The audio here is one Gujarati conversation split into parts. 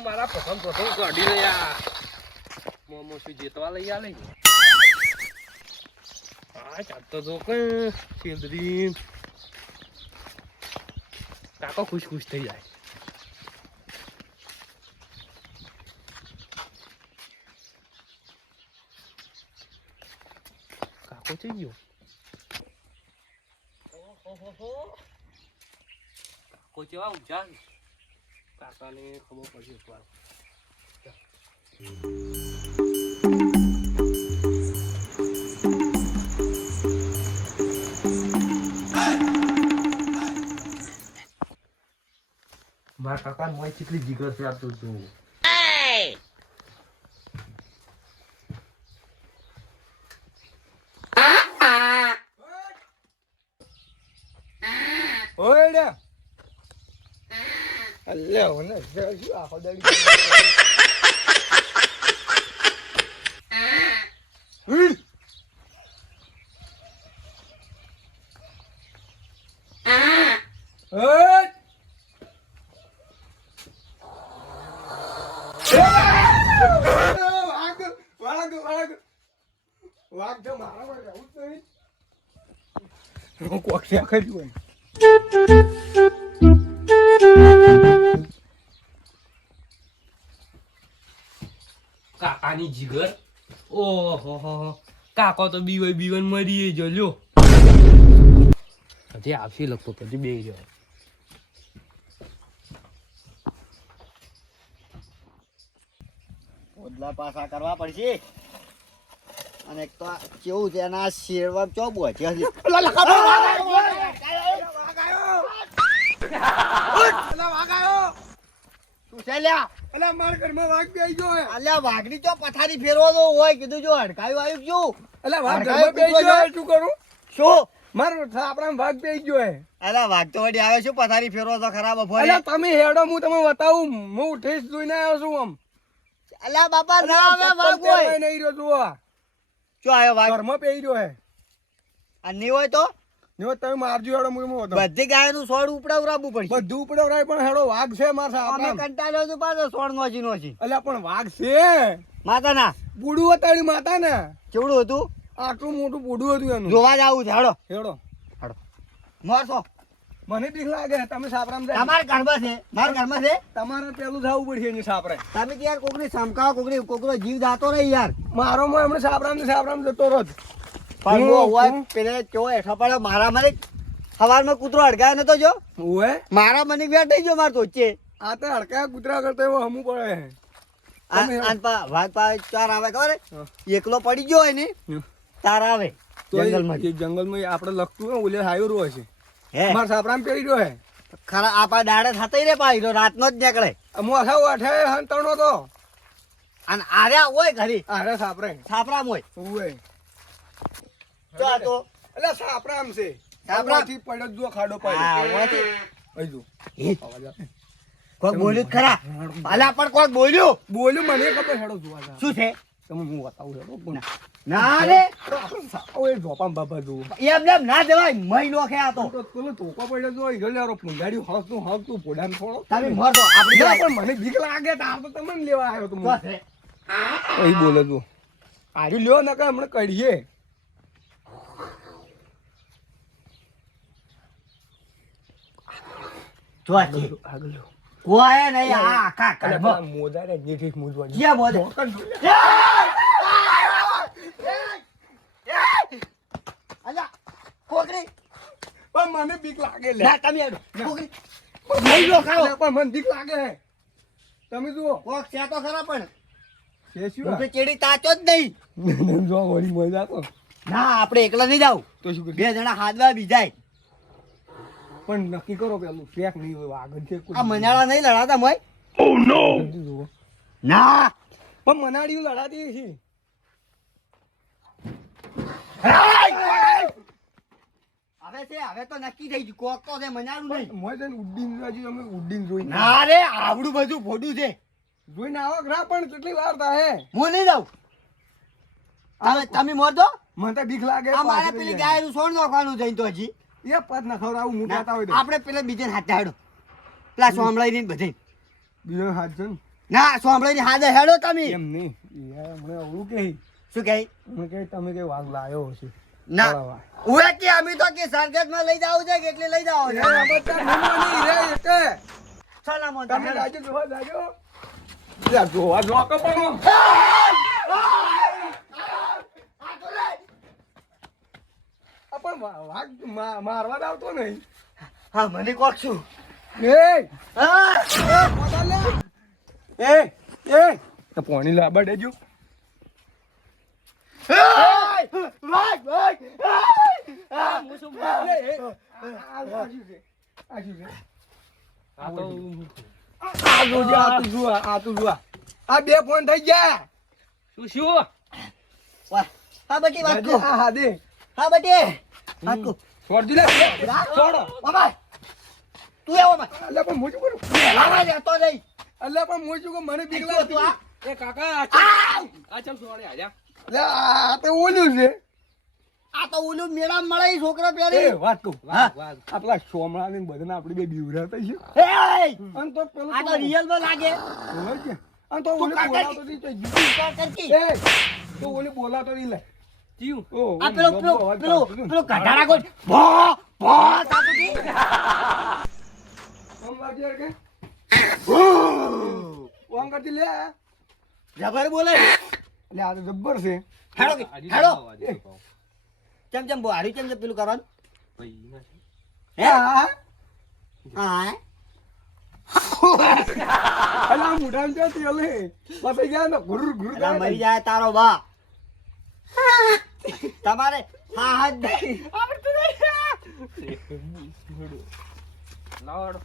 મારા પ્રથમ મોમો શું જેતવા લઈ આ ચેલરી કાકો ખુશ ખુશ થઈ જાય. કાકો થઈ ગયો. ઓહોહો. કાકો કેવા ઊંચા છે. કાકાને ખબર પડી એકવાર મારા કાકા મોય કેટલી જીગર છે આ તો તું ઓય શું આખો દાડી કોક કર્યું કાકાની જીગર. ઓહો હો હો. કાકો તો બીવાય બીવન મરી જો લ્યો. હજી આવશે લગતો પછી બે રહ્યો ઓદલા પાસા કરવા પડશે. અને એક તો કેવું છે એના શેરવા ચો બોચ્યા છે? શું છે લ્યા? અલા માર ઘરમાં વાઘ બેહી ગયો હે અલ્યા વાઘની ચો પથારી ફેરવો તો હોય કીધું જો હડકાયું આવ્યું શું? અલા વાઘ ઘરમાં બેહી ગયો છે? હે, શું કરું? શું? માર આપણા વાઘ બેહી ગયો હે અલ્યા વાઘ તો વળી આવે શું પથારી ફેરવો તો ખરાબ અલા તમે હેડો હું તમને બતાવું હું ઉઠીશ જોઈને આવ્યો છું આમ. અલ્યા બાપા ના આવે વાઘ હોય. નહીં રહ્યો જુઓ શું આવ્યો વાઘ. ઘરમાં બેહી રહ્યો હે. આ નહીં હોય તો? જો તમે મારજો હેડો હું એમાં. બધી ગાયનું સોડ ઉપડાવરાવવું પડશે. બધું ઉપડવરાય પણ હેડો વાઘ છે માર અમે સાહેબ કંટાળ્યો છું પાછો સોડ નોચી નોચી. એટલે પણ વાઘ છે. માતા ના બુડું હતા માતા ને કેવડું હતું? આટલું મોટું બુડું હતું એનું. જોવા જાવું છે હેડો. હેડો. હેડો. મોરસો. મને બીક લાગે તમે સાપરામ જાય. તમારા ઘરમાં છે? મારા ઘરમાં છે? તમારે પેલું જવું પડશે એની સાપરે. તમે કે યાર કોકની સમકાવો કોકની કોકનો જીવ જાતો રહી યાર. મારો માં હમણાં સાપરામ ને સાપરામ જતો રોજ પણ હોય પેલે ચો હેઠો પડ્યો મારા મને સવારમાં કૂતરો અડગાયો નતો જો. મારા મને બેઠ ગયો માર તો વચ્ચે આ તો હડકા કૂતરા કરતા એવો હમું પડે આન પા વાઘ પા ચાર આવે ખબર એકલો પડી ગયો હોય ને તાર આવે જંગલમાં. જંગલમાં આપણે લખતું હોય ઓલે હાયું રહ્યો છે. હે. મારા સાપરામ પેરી રહ્યો હે. ખરા આપા દાડે થતા રે પાઈ રાતનો જ નીકળે. મોથા વાઠે હંતણો તો. અને આર્યા હોય ઘરી આરે સાપરે છાપરામ હોય. ઓએ જો આ તો એટલે સાપરામ છે. સાપરામ? સાપરાથી પડ્યો જો ખાડો પાડ્યો. જો. કોક બોલ્યું ખરા. અલા પણ કોક બોલ્યું. બોલ્યું મને ખબર હેડો જોવા જા. શું છે? તમે હું બતાવું હેડો ના રે ઓય ધોપામ બાબા જોવું એમ એમ ના જવાય મહી નોખે આ તો. પેલો ધોકો પડ્યો જો ઈ ગલ્યારો પુંજાડ્યું હસતું હસતું પોડાને થોડો. તમે મરતો આપણી પણ મને બીક લાગે તો આ તો તમને લેવા આવ્યો તો હું. છે. અહીં બોલે તું. આર્યું લ્યો ને કે હમણાં કઢીએ. જો આ છે. કોઈ નહીં આ આખા ઘરમાં. મોજા રે જેઠી મૂજવા જ્યાં બોલે. અલા, કોકરી. પણ મને બીક લાગે લે. ના, તમે. કોકરી. મહી નોખાવો. પણ મને બીક લાગે. હે તમે જુઓ. કોક છે તો ખરા પણ. છે શું? તો ચેડી તાચો જ નહીં. જો મજા તો ના આપણે એકલા નહીં જાવ તો શું બે જણા હાથવા બીજાય. પણ નક્કી કરો પેલું શેક નહીં હોય આગળ છે આ મનાળા નહીં લડાતા મય? ઓ નો! ના! પણ મનાડીયું લડાતી છે. હવે છે હવે તો નક્કી થઈ ગયું. કોક તો છે મનાળું નહીં. મોય છે ઉડ્ડીન હજી અમે ઉડ્ડીન જોઈ. ના રે આવડું બધું ફોડું છે. જોઈને આવો ખરા પણ કેટલી વાર થાય? હું નહીં જાઉં. તમે તમે મોર દો. મને તો બીક લાગે આ મારે પેલી. ગાયનું સોણ નાખવાનું જઈને તો હજી. એ પદ ન ખવડાવું હું કહેતા હોય આપણે પેલા બીજે હાથે હેડો પેલા સાંભળાઈ ને બધે. બીજો હાથ છે ના? સાંભળાઈ ની હાથે હેડો તમે. એમ નહીં. હમણાં અવળું કે. શું કહે? હું કહે તમે કઈ વાઘ લાયો હશે. ના. ઉએ કે અમે તો કે સરગતમાં લઈ જાવ છે કે એટલે લઈ જાવ છે? તમે જાજો જોવા જાજો યાર જોવા જો કે પણ વાઘ મારવા આવતો નહીં. હા મને કોક છું. એ! એ એ! તો પાણી લાબા દેજો આ- શું છે? આ શું છે? આ તો આ જોજે, આ તું જુઓ, આ તું જુઓ. આ બે ફોન થઈ ગયા. શું શું? વાહ. હા બટી વાત હા હા દે. હા બટી વાત કો છોડ દી છોડ મામા તું આવો માં અલ્યા પણ મોજું કરું? લાવા જતો નહીં. અલ્યા પણ મોજું કે મને બીક તું તું આ. એ કાકા આ ચમ આ ચમ સોળે આ તો ઓલ્યું છે. આ તો ઓલું મેળા મળે છોકરો એ વાત કહું. આપલા સોમળા ને બધાને આપડી બે બીવરાતા છે એય! અને તો પેલો આ તો રિયલમાં લાગે. હોય છે. અને તો ઓલી બોલાવતો નહીં તો જીવ. કરતી. એ તો ઓલી બોલાવતો નહીં લે. જીવ. આ પેલો પેલો પેલો. પેલો કઢાડા કોઈ ભો ભો થતું હતું. આમ કે? ઓમ કરતી લે. જબર બોલે. એટલે આ તો જબ્બર છે. હેડો હેડો. લાવો, આજી લાવો. ચમ ચમ બોહારી ચમ ચમ પેલું કરવાનું? ભાઈ ના છે. હે? હા. હા અલા આ જો તેલ પછી ગયા ને ઘુર ઘુર મરી જાય તારો બા. તમારે હા હા જ નહીં. લાવો હેડો.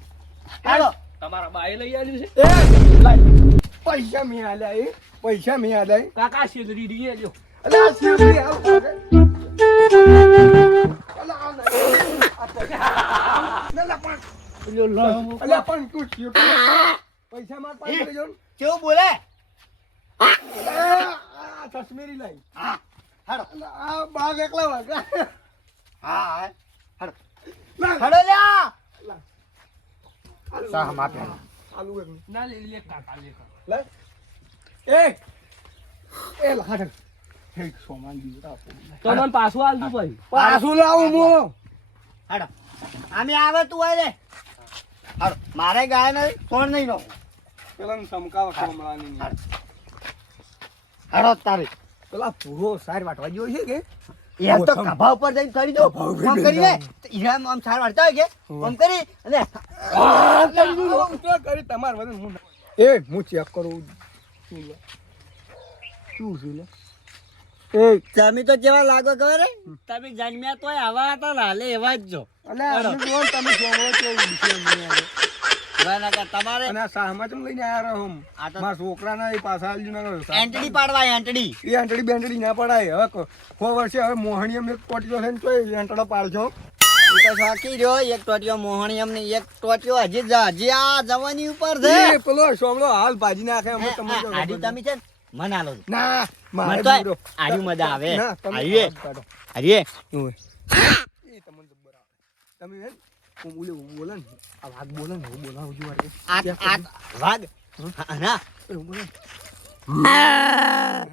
હેડો તમારા બાએ લઈ આવ્યું છે. પૈસા મેં આલ્યા પૈસા મેં આલ્યા. કાકા શેલરી ડી આલ્યો અલા આ શેરડી અલા આ. ના, ના, પણ અલા પણ તું શેરડી. પૈસા માર પાસે લઈ કેવું બોલે આ આ લાઈ હા હેડો. આ બાગ એકલા વાગ્યા હા હા. હેડો. લ્યા. આલુ ના લે લે કાકા લે લે. એ. એ લાડ હે સોમાન દીવડા તો મને પાછું આલતું ભાઈ. પાછું લાવું હું હેડો. આમે આવે તું હોય રે હેડો. મારે ગાય નહીં કોણ નહીં નો. પેલા સમકાવ સોમળાની ની. હેડો તારી. પેલા પૂરો સાર વાટવા જેવો છે કે? એમ તો કભા ઉપર જઈને ચડી દો કભા કરી જાઓ. ઈરામ આમ સાર વાટતા હોય કે. આમ કરી અને કરી તમાર વજન હું એ હું ચેક કરું. શું લે? શું છે લે? એ તમે તો જેવા લાગો ખબર તમે જન્મ્યા તોય આવા હતા ને હાલે એવા જ જો અને તમે જોવો તમે કેવું ના, ના, ના, તમારે અને આ લઈને આયા રહો આ તો- મારા છોકરાના એ પાછા આલજો ના કરો. એન્ટડી એન્ટડી. એ આંટડી બેંટડી ના પડાય. હવે કો વર્ષે હવે કોટીઓ થઈને તોય આંટડો પાડજો. એ તો સાકી રહ્યો એક ટોટિયો મોહણીયમ ને એક ટોટિયો હજી હજી આ જવાની ઉપર છે. પેલો સોમળો હાલ ભાજી નાખે અમે આડી તમે છે મને આલો ના મારે તો આડી મજા આવે. ના, તમે ને, બોલે બોલે ને આ બોલે ને હું બોલાવું છું વાઘ ના. એવું બોલે ને. હા,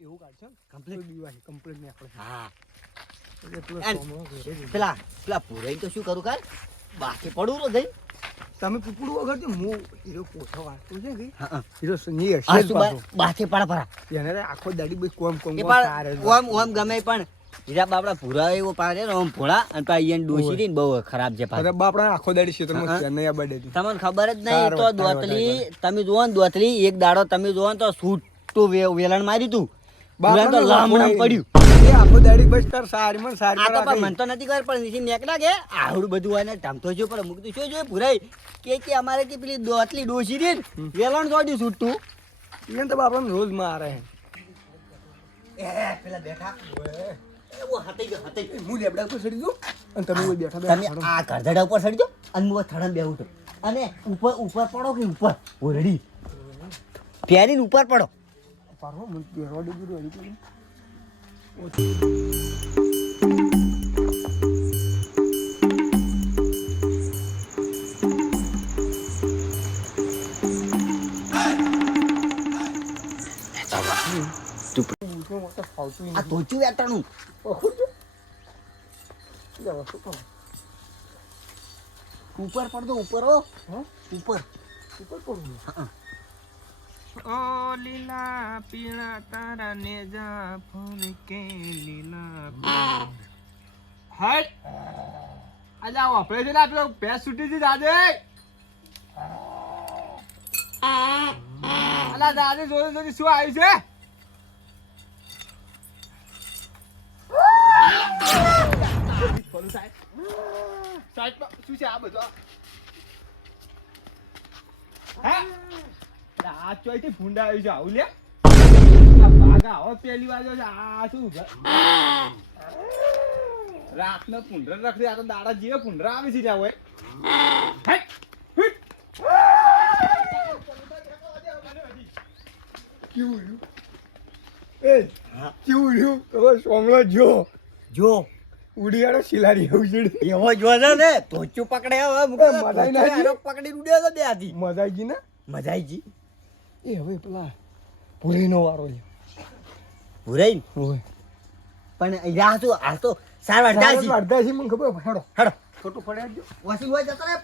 એવું કાઢશો ને? Complete. તો દીવાય, complete નહીં આપણે. હા. એટલે પેલો. પેલા પૂરાઈ તો શું કરું કાલ? બાકી પડું તો જઈ તમે કુકડું વગર તો હું હીરો પોછો વાંચતો છે કે હીરો સની હશે. બાકી પડા પડા એને આખો દાડી બસ કોમ કોમ કોમ ગમે પણ હીરા બાપડા ભૂરા એવો પાડે ને આમ ભોળા અને પા એને ડોસી રહી બહુ ખરાબ છે પાડે બાપડા આખો દાડી છે તમને ચેન્નઈ બડે તમને ખબર જ નહીં તો દોતલી તમે જોવો ને દોતલી એક દાડો તમે જોવો ને તો વે- વેલણ માર્યું તું. બાપડા તો લામણમ પડ્યું. એ આખો દાડી બસ તાર સારી સારી આ તો પણ મન તો નથી ખબર પણ નીચે કે આવડું બધું હોય ને ઢમતો જો પણ મૂકતું શું જોયું ભૂરાઈ કે કે અમારે કે પેલી દોતલી ડોસી રહી ને વેલણ જોડ્યું છૂટું એને તો બાપડાને રોજ મારે. પેલા બેઠા. હું લેબડા ઉપર ચડી દઉં અને તમે બેઠા તમે આ કરધડા ઉપર ચડી જાઓ અને હું થડમ બેહું છું. અને ઉપર ઉપર પડો કે ઉપર? ઓરડી પહેરીને ઉપર પડો. પાડો, મને પહેરવા દેજો મને ફાવતું આ ધોચું વેટાણું. ઉપર પડતો ઉપર હો. ઉપર. ઉપર પડું ઓ લીલા પીળા તારા નેજા ફરકે લીલા હટ આજે આ ને આપેલો ભેંસ છૂટી હતી દાદે. અલા દાદે જોડે જોડે શું આવ્યું છે? સાઈડમાં શું છે આ બધું હે આ ચોઈથી ભૂંડા આવી છે આવું લે ભાગા હવે પેલી વાર જો છે આ શું રાતનો પુંડર રખડી આ તો દાડા જે પુંડર આવે છે ત્યાં હોય કેવું રહ્યું? એ, કેવું રહ્યું? હવે સોમલો જો. જો. ઉડિયાળો શિલારી ઉજડી એવો જો છે ને ધોચું પકડે હવે મૂકો મજાઈ ના આવી. પકડી ઉડ્યો તો બે હાથી મજા આવી ગઈ ને? મજા એ હવે પેલા ભૂરીનો વારો છે. ભૂરાઈ ઓય. પણ અહીંયા તો આ તો સાર વાળતા છે અડધા મને ખબર હેડો. હેડો. છોટું પડે જો. વાસી હોય જતો રે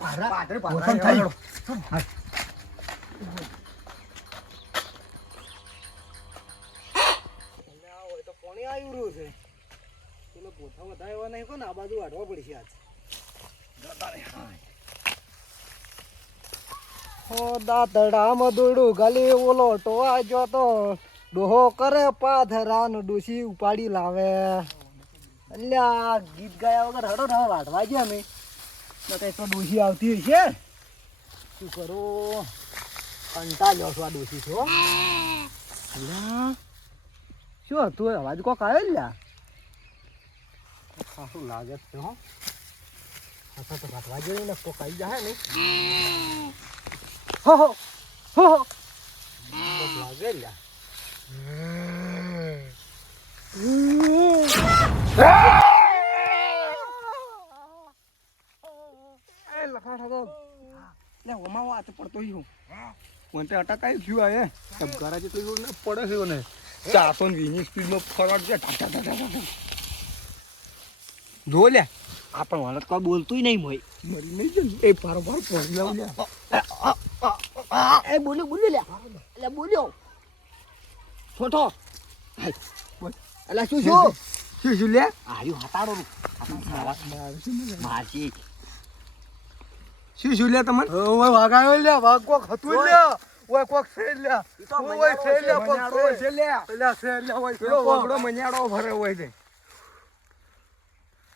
પાદરા પાદરે પાદરા પાદરા હેડો. દાતડામાં મધુડું ગલી ઓલો ટોવા જોતો ડોહો કરે પાથરાન ડોસી ઉપાડી લાવે. અલ્યા ગીત ગાયા વગર હડો ને વાઢવા ગયા અમે. કઈ તો ડોસી આવતી હશે. શું કરો? કંટાળ્યો છો આ ડોસી છો શું હતું? અવાજ કોક આવ્યો લ્યા? ખાસું લાગે છે, હો. અથવા તો રાખવા જોઈએ ને, કોક આવી જાય ને. હો હો હો લાગે લ્યા. લખાઠા તો લે ઓમાં વાત પડતો હું. મને અટકાઈ થયું આ, એ. ઘરા જેટલી પડે છે ને ચારસો ને વીસની સ્પીડમાં ઢા ઢા. જો લે આ પણ વાળત કોઈ બોલતું નહીં મોય. મરી નહીં છે ને એ પારો પાર પડી લાવ લે. એ બોલ્યો બોલ્યો લ્યા એટલે બોલ્યો. છોટો. એટલે શું શું? શું શું લે? આર્યું હાતાડો મારશી શું શું લે તમને ઓય વાઘ લે વાગ કોક હતું લે. ઓય. કોક છે લે. ઓય છે લે કોક છે. લે. પેલા છે લે ઓય પેલો વાઘડો મન્યાડો ભરે હોય છે.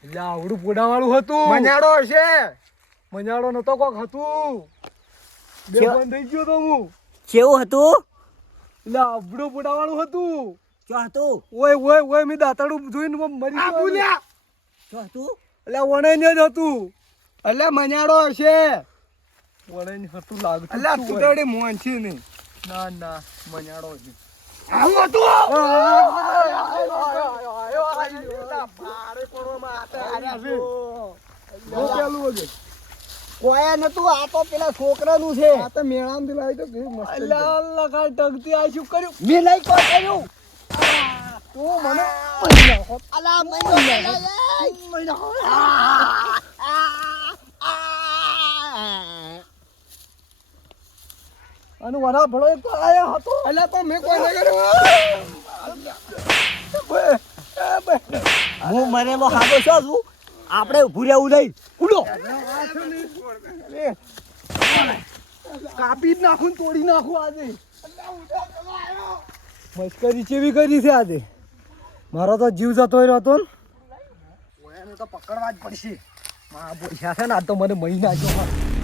એટલે આવડું પોડાવાળું હતું મજાડો હશે મજાડો નતો કોક હતું બે બંધ થઈ ગયો તો હું કેવું હતું એટલે આવડું પોડાવાળું હતું ક્યાં હતું ઓય ઓય ઓય મેં દાંતડું જોઈને મરી ગયો બોલ્યા શું હતું એટલે વણાઈને જ હતું એટલે મજાડો હશે વણાઈને હતું લાગતું એટલે તું મોન છે નહીં ના ના મજાડો છે આવું હતું કોયા નતું આ તો પેલા છોકરાનું છે. આ તો મેળામાંથી લાવી તો મસ્ત એટલે અલ્લા કાંઈ આ શું કર્યું? મેં નહીં કોઈ કર્યું. તું મને અલા મહિનો અને વરા ભળો એક તો આયા હતો. એટલે તો મેં કોઈ નહીં કર્યું. હું મરેલો હાગો છો છું? આપણે ઉભું રહેવું નહીં. ઉડો કાપી જ નાખું તોડી નાખું આજે. મસ્કરી ચેવી કરી છે આજે? મારો તો જીવ જતો રહ્યો ને. તો પકડવા જ પડશે. મા પૈસા છે ને આ તો મને મહિના નાખ્યો